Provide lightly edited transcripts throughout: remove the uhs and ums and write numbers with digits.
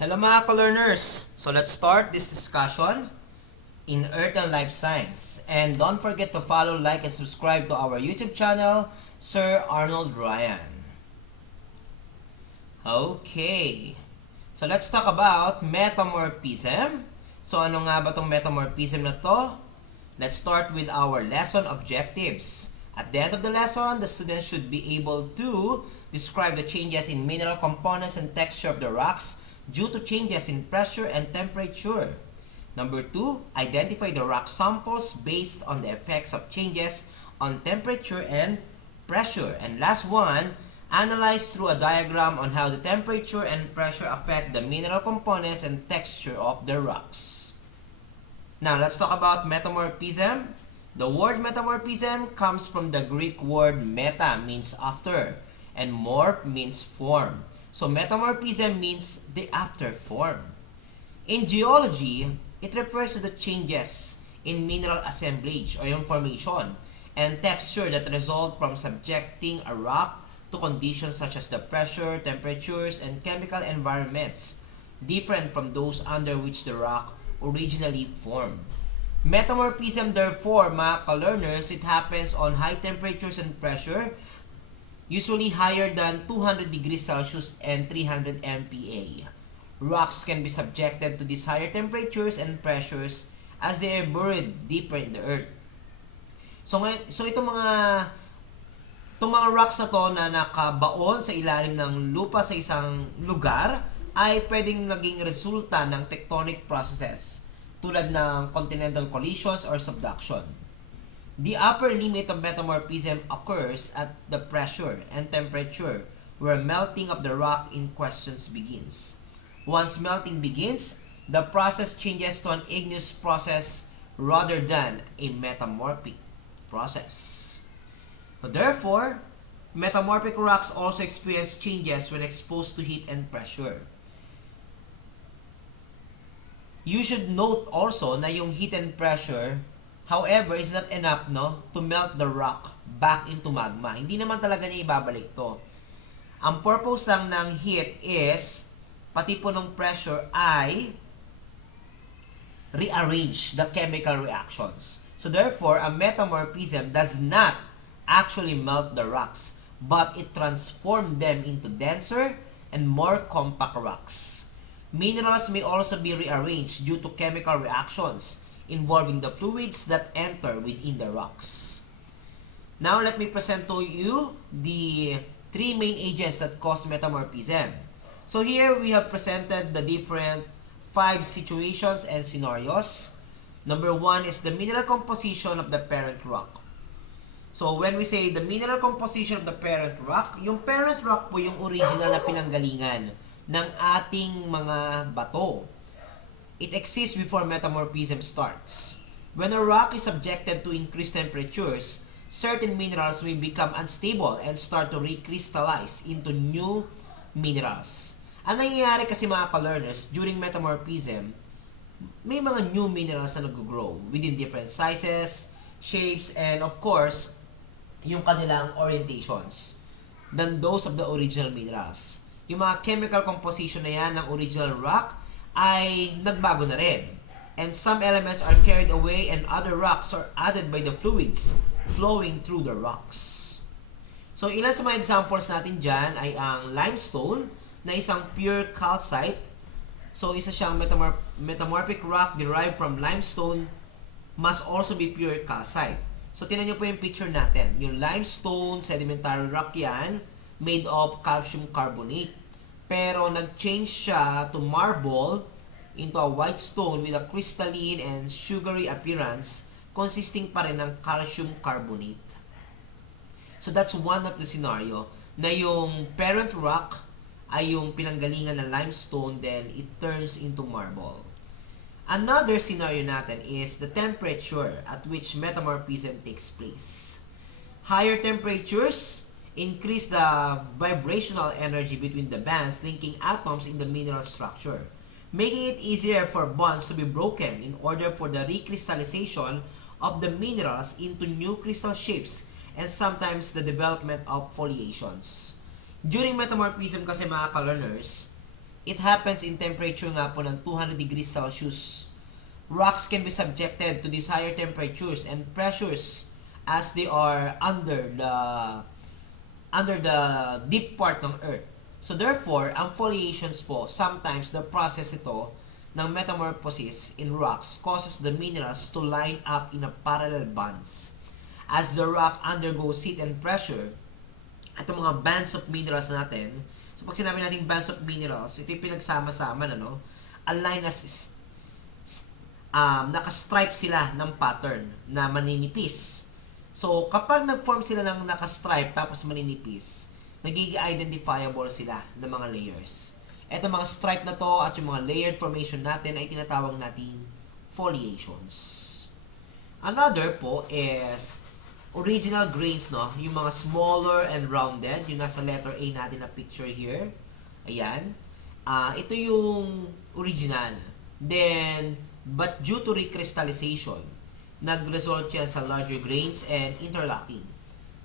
Hello mga ka-learners! So let's start this discussion in Earth and Life Science. And don't forget to follow, like, and subscribe to our YouTube channel, Sir Arnold Ryan. Okay. So let's talk about metamorphism. So ano nga ba tong metamorphism na to? Let's start with our lesson objectives. At the end of the lesson, the students should be able to describe the changes in mineral components and texture of the rocks due to changes in pressure and temperature. Number 2, identify the rock samples based on the effects of changes on temperature and pressure. And last one, analyze through a diagram on how the temperature and pressure affect the mineral components and texture of the rocks. Now, let's talk about metamorphism. The word metamorphism comes from the Greek word meta, means after, and morph means form. So metamorphism means the after form. In geology, it refers to the changes in mineral assemblage or yung formation and texture that result from subjecting a rock to conditions such as the pressure, temperatures, and chemical environments different from those under which the rock originally formed. Metamorphism, therefore, mga ka-learners, it happens on high temperatures and pressure, usually higher than 200 degrees Celsius and 300 MPa. Rocks can be subjected to these higher temperatures and pressures as they are buried deeper in the earth. So itong mga rocks na to na nakabaon sa ilalim ng lupa sa isang lugar ay pwedeng naging resulta ng tectonic processes tulad ng continental collisions or subduction. The upper limit of metamorphism occurs at the pressure and temperature where melting of the rock in question begins. Once melting begins, the process changes to an igneous process rather than a metamorphic process. So therefore, metamorphic rocks also experience changes when exposed to heat and pressure. You should note also na yung heat and pressure, however, is not enough to melt the rock back into magma. Hindi naman talaga niya ibabalik to. Ang purpose lang ng heat is, pati po ng pressure ay rearrange the chemical reactions. So therefore, a metamorphism does not actually melt the rocks, but it transforms them into denser and more compact rocks. Minerals may also be rearranged due to chemical reactions involving the fluids that enter within the rocks. Now, let me present to you the three main agents that cause metamorphism. So here, we have presented the different 5 situations and scenarios. Number 1 is the mineral composition of the parent rock. So, when we say the mineral composition of the parent rock, yung parent rock po yung original na pinanggalingan ng ating mga bato. It exists before metamorphism starts. When a rock is subjected to increased temperatures, certain minerals may become unstable and start to recrystallize into new minerals. Ang nangyayari kasi mga ka-learners, during metamorphism, may mga new minerals na nag-grow within different sizes, shapes, and of course, yung kanilang orientations than those of the original minerals. Yung mga chemical composition na yan ng original rock ay nagbago na rin. And some elements are carried away and other rocks are added by the fluids flowing through the rocks. So ilan sa mga examples natin dyan ay ang limestone na isang pure calcite. So isa siyang metamorphic rock derived from limestone must also be pure calcite. So tingnan nyo po yung picture natin. Yung limestone sedimentary rock yan made of calcium carbonate. Pero nag-change siya to marble into a white stone with a crystalline and sugary appearance consisting pa rin ng calcium carbonate. So that's one of the scenario na yung parent rock ay yung pinanggalingan ng limestone, then it turns into marble. Another scenario natin is the temperature at which metamorphism takes place. Higher temperatures increase the vibrational energy between the bands linking atoms in the mineral structure, making it easier for bonds to be broken in order for the recrystallization of the minerals into new crystal shapes and sometimes the development of foliations. During metamorphism kasi mga ka-learners, It happens in temperature nga po ng 200 degrees Celsius. Rocks can be subjected to these higher temperatures and pressures as they are under the deep part ng Earth. So therefore, ang foliations po, sometimes the process ito ng metamorphosis in rocks causes the minerals to line up in a parallel bands. As the rock undergoes heat and pressure, itong mga bands of minerals natin, so pag sinabi natin bands of minerals, ito yung pinagsama-sama na, no? Align as naka-stripe sila ng pattern na maninipis. So, kapag nag-form sila ng naka-stripe tapos maninipis, nagiging identifiable sila ng mga layers. Ito mga stripe na to at yung mga layered formation natin ay tinatawag nating foliations. Another po is original grains, no? Yung mga smaller and rounded, yung nasa letter A natin na picture here. Ayan. Ito yung original. Then, but due to recrystallization, nag-result yan sa larger grains and interlocking.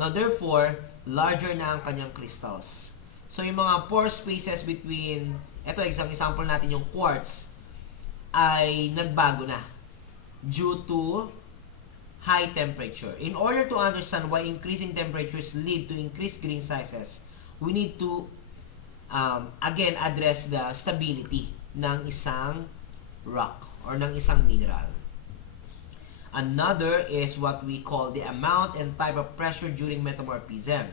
Now, therefore, larger na ang kanyang crystals. So, yung mga pore spaces between, ito, example natin yung quartz, ay nagbago na due to high temperature. In order to understand why increasing temperatures lead to increased grain sizes, we need to, again, address the stability ng isang rock or ng isang mineral. Another is what we call the amount and type of pressure during metamorphism.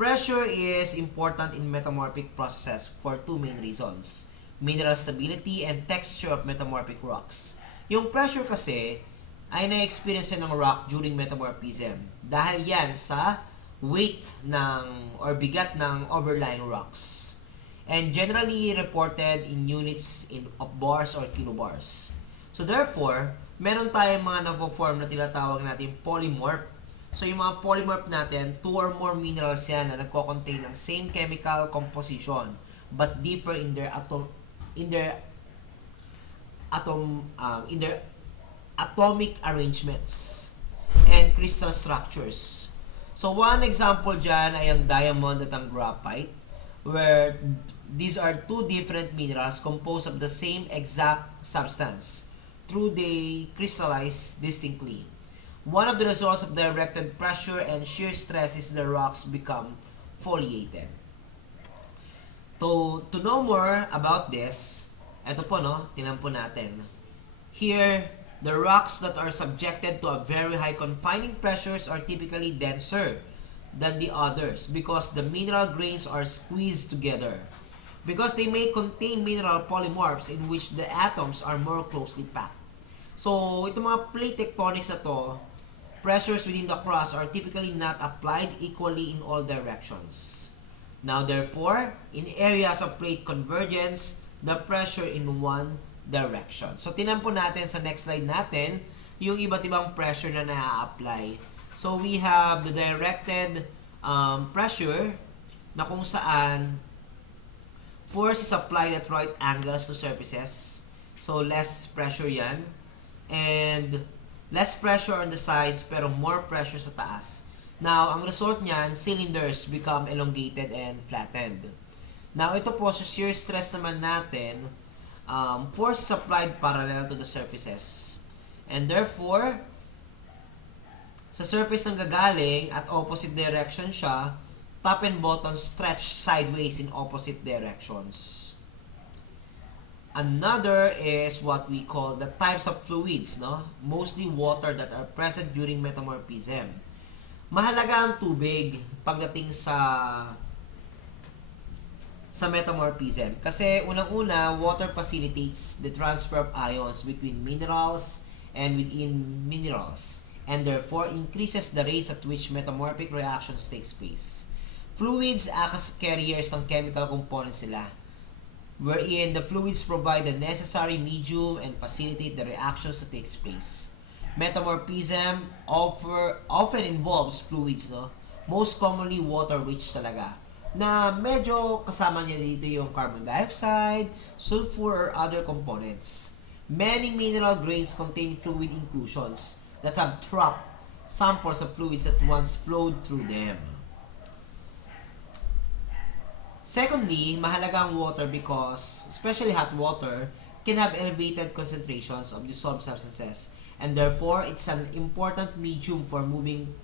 Pressure is important in metamorphic processes for two main reasons: mineral stability and texture of metamorphic rocks. Yung pressure kasi ay na-experience ng rock during metamorphism dahil yan sa weight ng or bigat ng overlying rocks, and generally reported in units of bars or kilobars. So therefore, meron tayong mga navo-form na tinatawag natin polymorph. So yung mga polymorph natin, two or more minerals yan na nagko-contain ng same chemical composition but differ in their atomic arrangements and crystal structures. So one example dyan ay ang diamond at ang graphite, where these are two different minerals composed of the same exact substance, through they crystallize distinctly. One of the results of directed pressure and shear stress is the rocks become foliated. To know more about this, eto po, no, tingnan po natin. Here, the rocks that are subjected to a very high confining pressures are typically denser than the others because the mineral grains are squeezed together. Because they may contain mineral polymorphs in which the atoms are more closely packed. So, itong mga plate tectonics na to, pressures within the crust are typically not applied equally in all directions. Now, therefore, in areas of plate convergence, the pressure in one direction. So, tinan po natin sa next slide natin yung iba't ibang pressure na na-apply. So, we have the directed pressure na kung saan force is applied at right angles to surfaces. So, less pressure yan. And less pressure on the sides pero more pressure sa taas. Now, ang result niyan, cylinders become elongated and flattened. Now, ito po sa shear stress naman natin, force is applied parallel to the surfaces. And therefore, sa surface ng gagaling at opposite direction siya, top and bottom stretch sideways in opposite directions. Another is what we call the types of fluids, no? Mostly water that are present during metamorphism. Mahalaga ang tubig pagdating sa metamorphism kasi unang-una, water facilitates the transfer of ions between minerals and within minerals, and therefore increases the rates at which metamorphic reactions takes place. Fluids act as carriers ng chemical components nila, wherein the fluids provide the necessary medium and facilitate the reactions that takes place. Metamorphism often involves fluids, no? Most commonly water-rich talaga, na medyo kasama niya dito yung carbon dioxide, sulfur, or other components. Many mineral grains contain fluid inclusions that have trapped samples of fluids that once flowed through them. Secondly, mahalaga ang water because, especially hot water, can have elevated concentrations of dissolved substances, and therefore it's an important medium for moving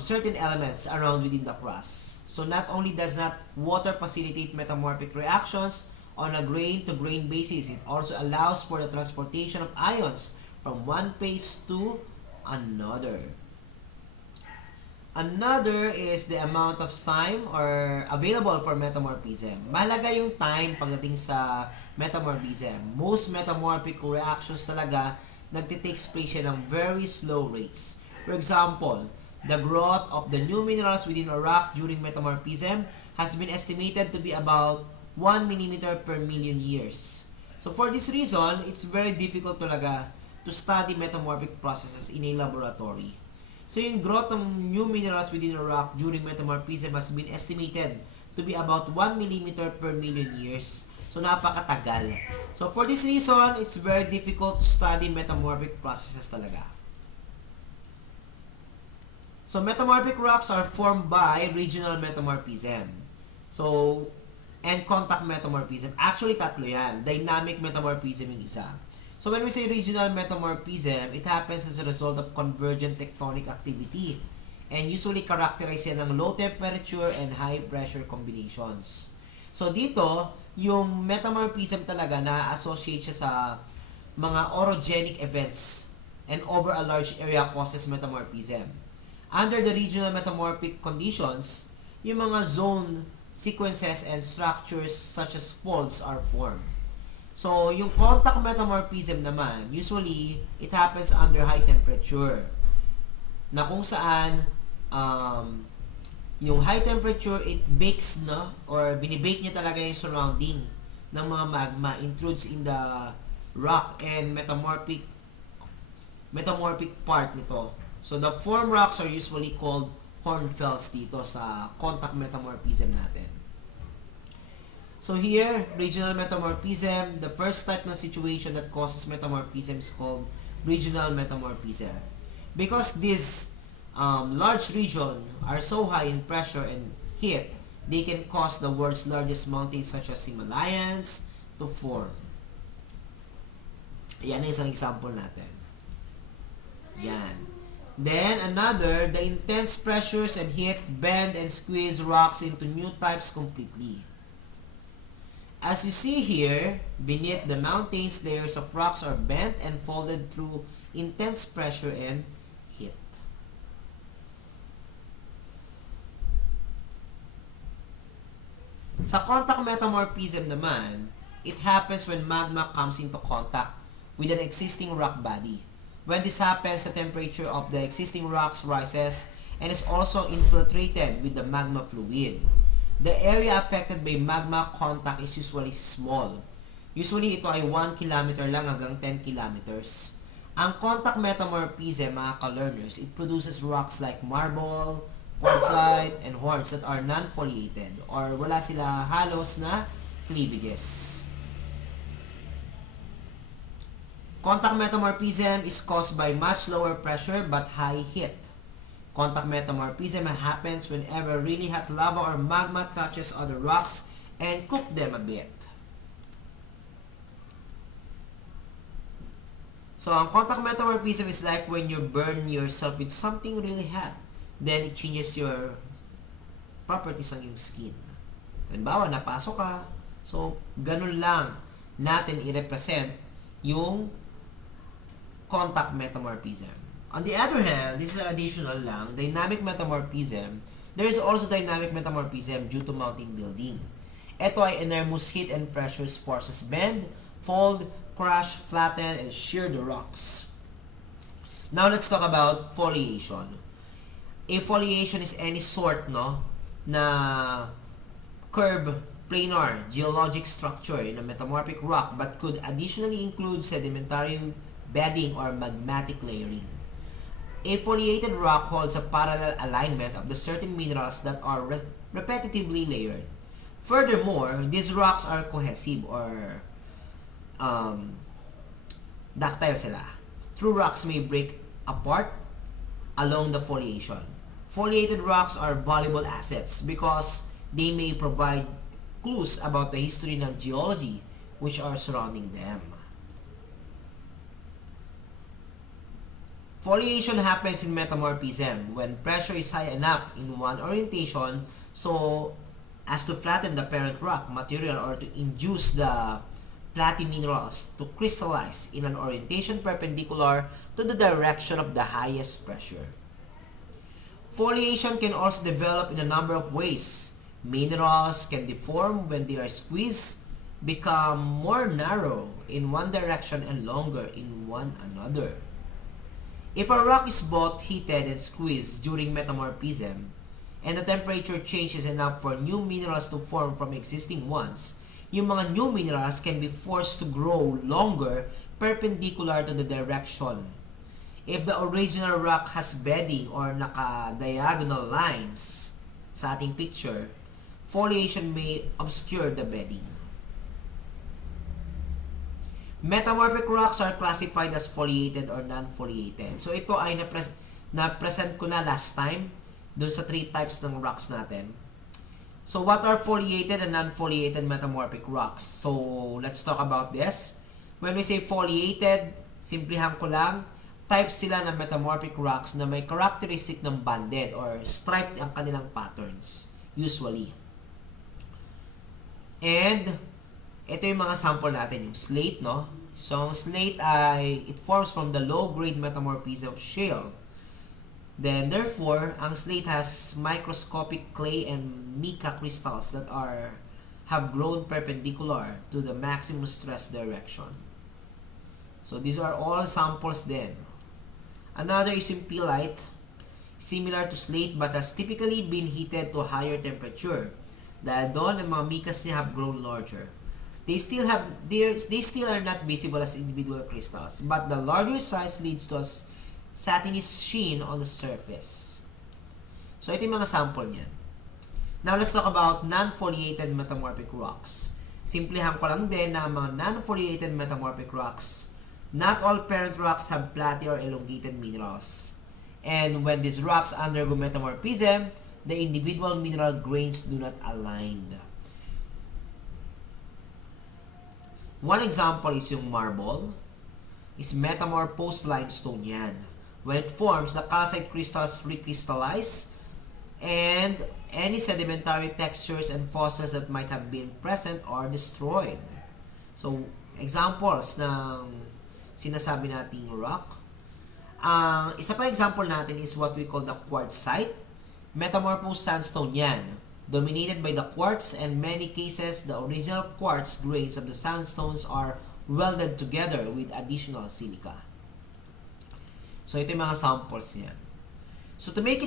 certain elements around within the crust. So not only does not water facilitate metamorphic reactions on a grain-to-grain basis, it also allows for the transportation of ions from one phase to another. Another is the amount of time or available for metamorphism. Mahalaga yung time pagdating sa metamorphism. Most metamorphic reactions talaga nagtitakes place siya ng very slow rates. For example, the growth of the new minerals within a rock during metamorphism has been estimated to be about 1 millimeter per million years. So for this reason, it's very difficult talaga to study metamorphic processes in a laboratory. So yung growth ng new minerals within a rock during metamorphism has been estimated to be about 1 millimeter per million years. So napakatagal. So for this reason, it's very difficult to study metamorphic processes talaga. So metamorphic rocks are formed by regional metamorphism. So, and contact metamorphism. Actually, tatlo yan. Dynamic metamorphism yung isa. So when we say regional metamorphism, it happens as a result of convergent tectonic activity and usually characterized yan ng low temperature and high pressure combinations. So dito, yung metamorphism talaga na-associate siya sa mga orogenic events and over a large area causes metamorphism. Under the regional metamorphic conditions, yung mga zone sequences and structures such as folds are formed. So, yung contact metamorphism naman, usually, it happens under high temperature. Na kung saan, yung high temperature, it bakes, no? Or binibake niya talaga yung surrounding ng mga magma, intrudes in the rock and metamorphic part nito. So, the form rocks are usually called hornfells dito sa contact metamorphism natin. So here, regional metamorphism, the first type ng situation that causes metamorphism is called regional metamorphism. Because these large regions are so high in pressure and heat, they can cause the world's largest mountains such as Himalayas to form. Yan ang isang example natin. Yan. Then another, the intense pressures and heat bend and squeeze rocks into new types completely. As you see here, beneath the mountains, layers of rocks are bent and folded through intense pressure and heat. Sa contact metamorphism naman, it happens when magma comes into contact with an existing rock body. When this happens, the temperature of the existing rocks rises and is also infiltrated with the magma fluid. The area affected by magma contact is usually small. Usually, ito ay 1 kilometer lang hanggang 10 kilometers. Ang contact metamorphism, mga ka-learners, it produces rocks like marble, quartzite, and horns that are non-foliated or wala sila halos na cleavages. Contact metamorphism is caused by much lower pressure but high heat. Contact metamorphism happens whenever really hot lava or magma touches other rocks and cook them a bit. So, ang contact metamorphism is like when you burn yourself with something really hot. Then, it changes your properties ng yung skin. Halimbawa, napasok ka. So, ganun lang natin i-represent yung contact metamorphism. On the other hand, this is additional lang, dynamic metamorphism. There is also dynamic metamorphism due to mountain building. Ito ay enormous heat and pressures forces bend, fold, crush, flatten, and shear the rocks. Now let's talk about foliation. A foliation is any sort na curved planar geologic structure in a metamorphic rock but could additionally include sedimentary bedding or magmatic layering. A foliated rock holds a parallel alignment of the certain minerals that are repetitively layered. Furthermore, these rocks are cohesive or ductile sila. True rocks may break apart along the foliation. Foliated rocks are valuable assets because they may provide clues about the history ng geology which are surrounding them. Foliation happens in metamorphism when pressure is high enough in one orientation so as to flatten the parent rock material or to induce the platy minerals to crystallize in an orientation perpendicular to the direction of the highest pressure. Foliation can also develop in a number of ways. Minerals can deform when they are squeezed, become more narrow in one direction and longer in one another. If a rock is both heated and squeezed during metamorphism, and the temperature changes enough for new minerals to form from existing ones, yung mga new minerals can be forced to grow longer perpendicular to the direction. If the original rock has bedding or naka-diagonal lines sa ating picture, foliation may obscure the bedding. Metamorphic rocks are classified as foliated or non-foliated. So ito ay na-present ko na last time dun sa 3 types ng rocks natin. So what are foliated and non-foliated metamorphic rocks? So let's talk about this. When we say foliated, simplihan ko lang, types sila ng metamorphic rocks na may characteristic ng banded or striped ang kanilang patterns, usually. And ito yung mga sample natin, yung slate, no? So, ang slate ay, it forms from the low-grade metamorphism of shale. Then, therefore, ang slate has microscopic clay and mica crystals that have grown perpendicular to the maximum stress direction. So, these are all samples then. Another is impelite, similar to slate but has typically been heated to a higher temperature. Dahil doon, ang mga micas niya have grown larger. They still are not visible as individual crystals, but the larger size leads to a satiny sheen on the surface. So ito yung mga sample niyan. Now let's talk about non-foliated metamorphic rocks. Simplihan ko lang din na mga non-foliated metamorphic rocks, not all parent rocks have platy or elongated minerals. And when these rocks undergo metamorphism, the individual mineral grains do not align. One example is yung marble, is metamorphosed limestone yan. When it forms, the calcite crystals recrystallize and any sedimentary textures and fossils that might have been present are destroyed. So, examples ng sinasabi nating rock. Isa pa example natin is what we call the quartzite. Metamorphosed sandstone yan. Dominated by the quartz, and many cases, the original quartz grains of the sandstones are welded together with additional silica. So, ito yung mga samples niyan. So, to make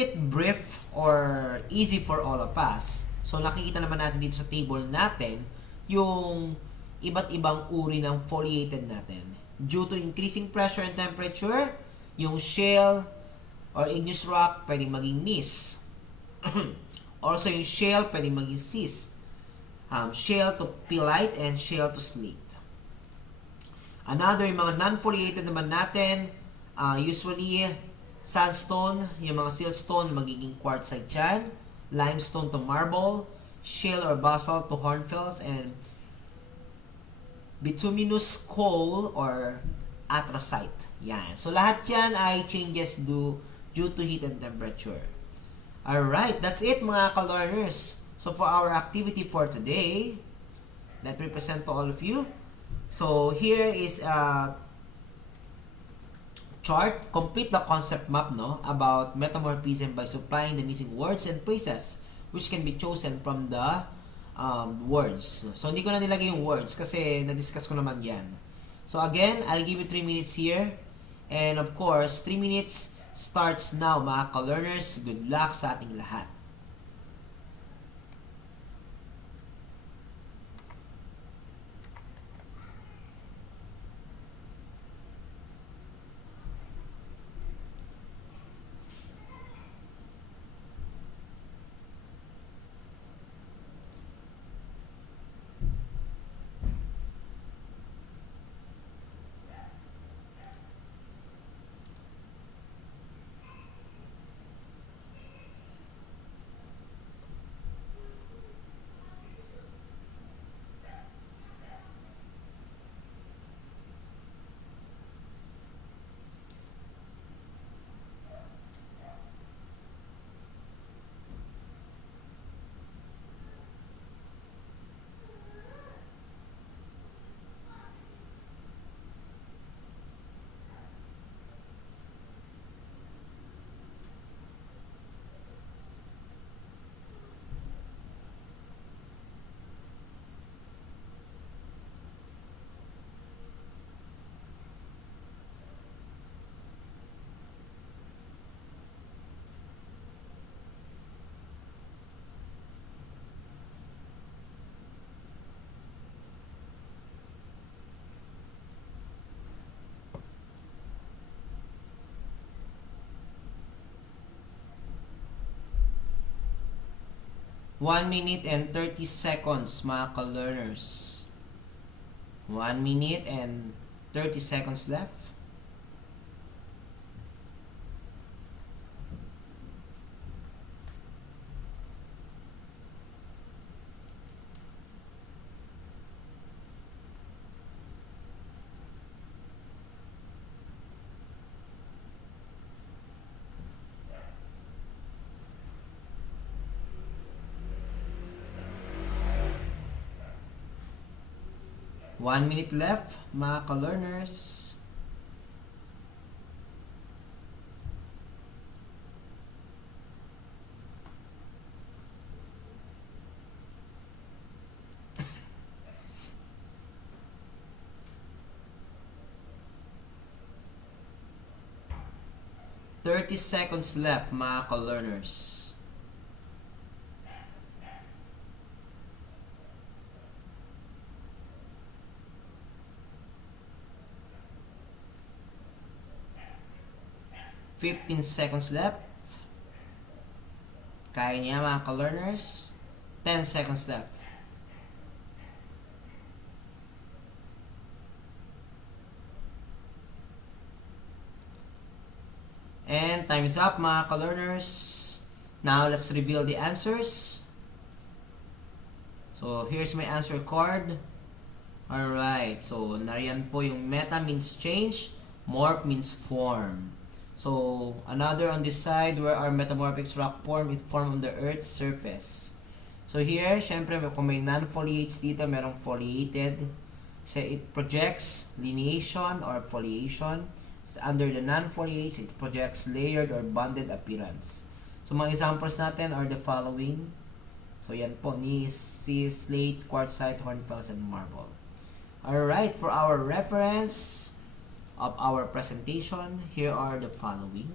it brief or easy for all of us, so nakikita naman natin dito sa table natin yung iba't ibang uri ng foliated natin. Due to increasing pressure and temperature, yung shale or igneous rock pwedeng maging gneiss. Also, yung shale pwedeng maging schist. Shale to peelite and shale to slate. Another, yung mga non-foliated naman natin, usually sandstone, yung mga siltstone magiging quartzite yan, limestone to marble, shale or basalt to hornfels, and bituminous coal or anthracite. Yan. So, lahat yan ay changes due to heat and temperature. Alright, that's it mga ka-learners. So, for our activity for today, let me present to all of you. So, here is a chart. Complete the concept map about metamorphism by supplying the missing words and phrases which can be chosen from the words. So, hindi ko na nilagay yung words kasi na-discuss ko naman yan. So, again, I'll give you 3 minutes here. And of course, 3 minutes starts now mga ka-learners. Good luck sa ating lahat. 1 minute and 30 seconds, mga ka-learners. 1 minute and 30 seconds left. One minute left, mga ka-learners. Thirty seconds left, mga ka-learners. Fifteen seconds left. Kaya niya, mga ka-learners. 10 seconds left. And time is up, mga ka-learners. Now, let's reveal the answers. So, here's my answer card. Alright, so nariyan po yung meta means change, morph means form. So, another on this side where our metamorphic rock form, it formed on the Earth's surface. So here, syempre, kung may non-foliates dito, merong foliated. So, it projects lineation or foliation. So, under the non-foliates, it projects layered or bonded appearance. So, mga examples natin are the following. So, yan po, gneiss, slate, quartzite, hornfels, and marble. Alright, for our reference of our presentation, here are the following.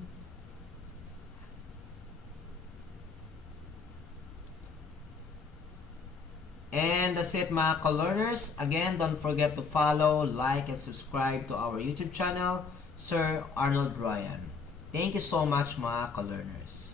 And that's it, mga ka-learners. Again, don't forget to follow, like, and subscribe to our YouTube channel, Sir Arnold Ryan. Thank you so much, mga ka-learners.